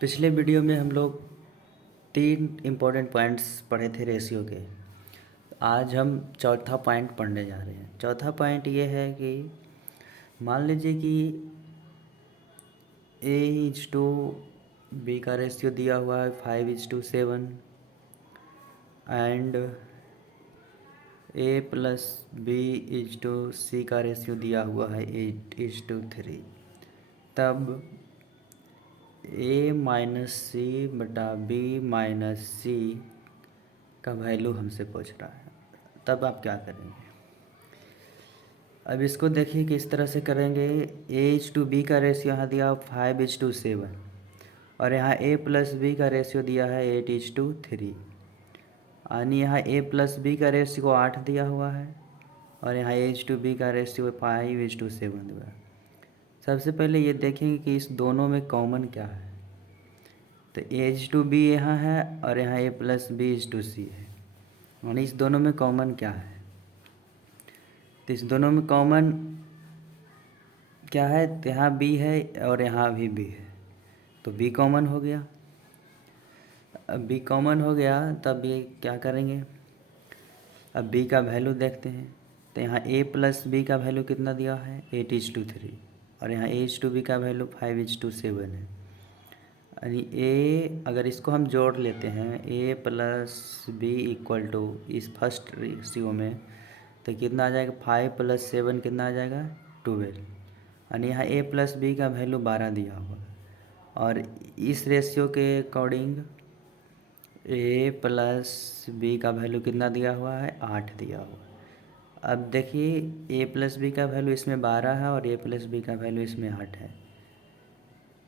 पिछले वीडियो में हम लोग 3 इम्पोर्टेंट पॉइंट्स पढ़े थे रेशियो के। आज हम चौथा पॉइंट पढ़ने जा रहे हैं। चौथा पॉइंट ये है कि मान लीजिए कि A/B का रेशियो दिया हुआ है 5:7 एंड A+B/C का रेशियो दिया हुआ है 8:3। तब A-C/B-C का वैल्यू हमसे पूछ रहा है। तब आप क्या करेंगे? अब इसको देखिए किस तरह से करेंगे। A/B का रेशियो यहाँ दिया 5:7 और यहाँ A+B का रेशियो दिया है 8:3 यानी यहाँ A+B का रेशियो 8 दिया हुआ है और यहाँ A/B का रेशियो 5:7 दिया है। सबसे पहले ये देखेंगे कि इस दोनों में कॉमन क्या है। तो A/B यहाँ है और यहाँ A+B/C है यानी इस दोनों में कॉमन क्या है। तो इस दोनों में कॉमन क्या है, तो यहाँ B है और यहाँ भी B है, तो B कॉमन हो गया। अब B कॉमन हो गया तब ये क्या करेंगे, अब B का वैल्यू देखते हैं। तो यहाँ A+B का वैल्यू कितना दिया है 8:3 और यहाँ A/B का वैल्यू 5:7 है। यानी A अगर इसको हम जोड़ लेते हैं A+B इक्वल टू इस फर्स्ट रेशियो में तो कितना आ जाएगा 5+7 कितना आ जाएगा 12 यानी यहाँ A+B का वैल्यू 12 दिया हुआ है और इस रेशियो के अकॉर्डिंग A+B का वैल्यू कितना दिया हुआ है 8 दिया हुआ है। अब देखिए A+B का वैल्यू इसमें 12 है और A+B का वैल्यू इसमें 8 है,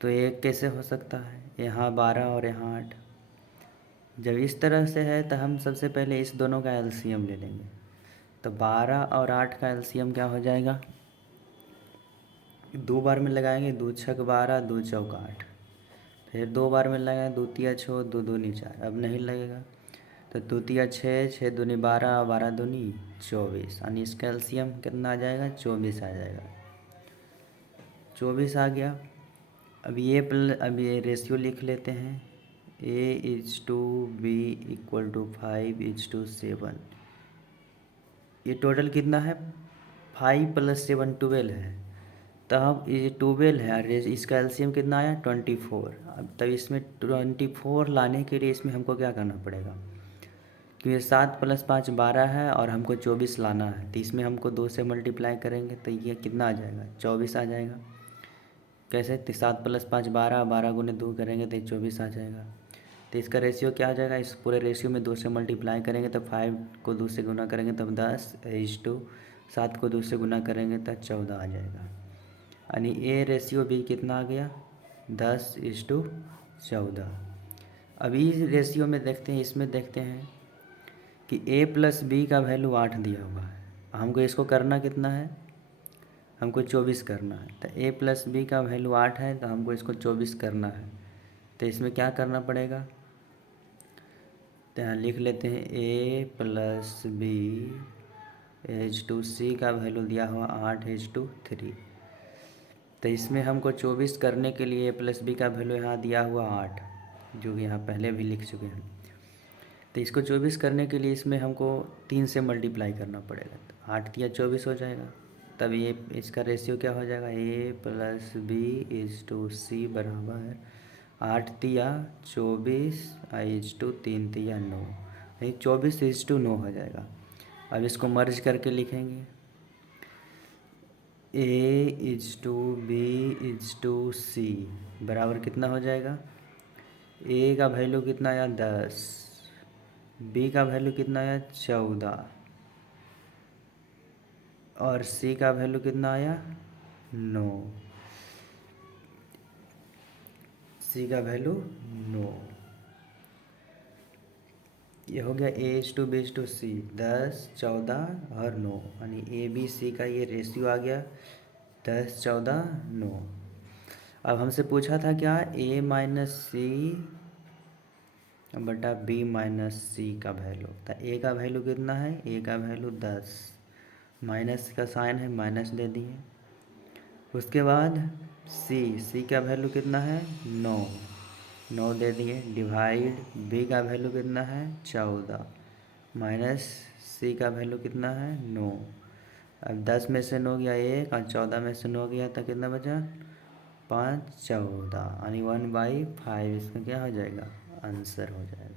तो ये कैसे हो सकता है, यहाँ 12 और यहाँ 8। जब इस तरह से है तो हम सबसे पहले इस दोनों का एलसीएम ले लेंगे। तो 12 और 8 का एलसीएम क्या हो जाएगा, 2 बार में लगाएंगे 2 छक 12 2 चौक 8, फिर 2 बार में लगाएंगे 2 तिया 6 2 दूनी 4, अब नहीं लगेगा तो 2 तिया 6 6 दूनी 12 12 दूनी 24 यानी इसका एलसीएम कितना आ जाएगा 24 आ जाएगा। 24 आ गया। अब ये रेशियो लिख लेते हैं A/B इक्वल टू 5:7। ये टोटल कितना है 5 + 7 12 है, तब ये 12 है और इसका एलसीएम कितना आया 24। अब तब इसमें 24 लाने के लिए इसमें हमको क्या करना पड़ेगा, क्योंकि 7 + 5 12 है और हमको 24 लाना है, तो इसमें हमको 2 से मल्टीप्लाई करेंगे तो ये कितना आ जाएगा 24 आ जाएगा। कैसे, तो 7 + 5 12 12 गुने 2 करेंगे तो 24 आ जाएगा। तो इसका रेशियो क्या आ जाएगा, इस पूरे रेशियो में 2 से मल्टीप्लाई करेंगे तो 5 को 2 से गुना करेंगे तब 10:7 को 2 से गुना करेंगे तब 14 आ जाएगा। यानी A/B कितना आ गया 10:14। अभी इस रेशियो में देखते हैं, इसमें देखते हैं कि A+B का वैल्यू 8 दिया हुआ है, हमको इसको करना कितना है, हमको 24 करना है। तो A+B का वैल्यू 8 है तो हमको इसको 24 करना है, तो इसमें क्या करना पड़ेगा, तो यहाँ लिख लेते हैं A+B/C का वैल्यू दिया हुआ 8:3। तो इसमें हमको 24 करने के लिए A+B का वैल्यू यहाँ दिया हुआ 8, जो कि यहाँ पहले भी लिख चुके हैं। तो इसको 24 करने के लिए इसमें हमको 3 से मल्टीप्लाई करना पड़ेगा, तो 8 तिया 24 हो जाएगा। तब ये इसका रेशियो क्या हो जाएगा A+B/C बराबर 8 तिया 24/3 तिया 9, नहीं 24:9 हो जाएगा। अब इसको मर्ज करके लिखेंगे A/B/C बराबर कितना हो जाएगा, A का वैल्यू कितना आया 10, B का वैल्यू कितना आया 14 और C का वैल्यू कितना आया 9, C का वैल्यू 9। ये हो गया A/B/C 10 14 और 9 यानी A/B/C का ये रेशियो आ गया 10 14 9। अब हमसे पूछा था क्या A-C/B-C का वैल्यू, तो A का वैल्यू कितना है, A का वैल्यू 10, माइनस का साइन है माइनस दे दिए। उसके बाद C का वैल्यू कितना है 9 9 दे दिए, डिवाइड बी का वैल्यू कितना है 14 माइनस सी का वैल्यू कितना है 9। अब 10 में से 9 गया 1 और 14 में से 9 गया तो कितना बचा 5 14 यानी 1/5 इसका क्या हो जाएगा आंसर हो जाएगा।